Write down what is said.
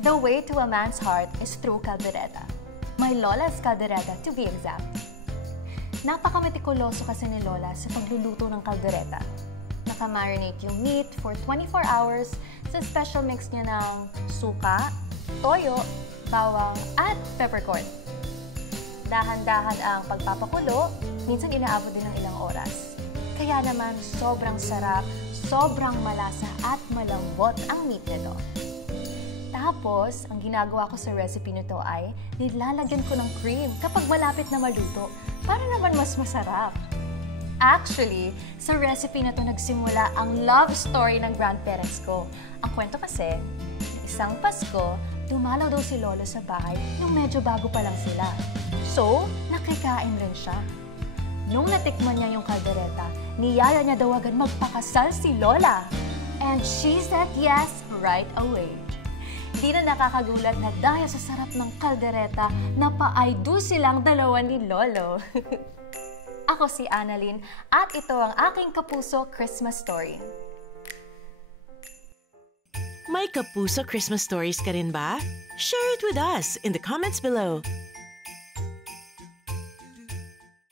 The way to a man's heart is through caldereta. My lola's caldereta to be exact. Napaka-metikuloso kasi ni Lola sa pagluluto ng caldereta. Naka-marinate yung meat for 24 hours sa special mix niya ng suka, toyo, bawang, at peppercorn. Dahan-dahan ang pagpapakulo, minsan inaabot din ng ilang oras. Kaya naman sobrang sarap, sobrang malasa at malambot ang meat nito. Tapos, ang ginagawa ko sa recipe nito ay nilalagyan ko ng cream kapag malapit na maluto para naman mas masarap. Actually, sa recipe na to nagsimula ang love story ng grandparents ko. Ang kwento kasi, isang Pasko, dumalaw daw si Lolo sa bahay nung medyo bago pa lang sila. So, nakikain rin siya. Nung natikman niya yung caldereta, niyaya niya daw agad magpakasal si Lola. And she said yes right away. Di na nakakagulat na dahil sa sarap ng caldereta, napa-I-do silang dalawa ni Lolo. Ako si Annalyn at ito ang aking Kapuso Christmas Story. May Kapuso Christmas stories ka rin ba? Share it with us in the comments below.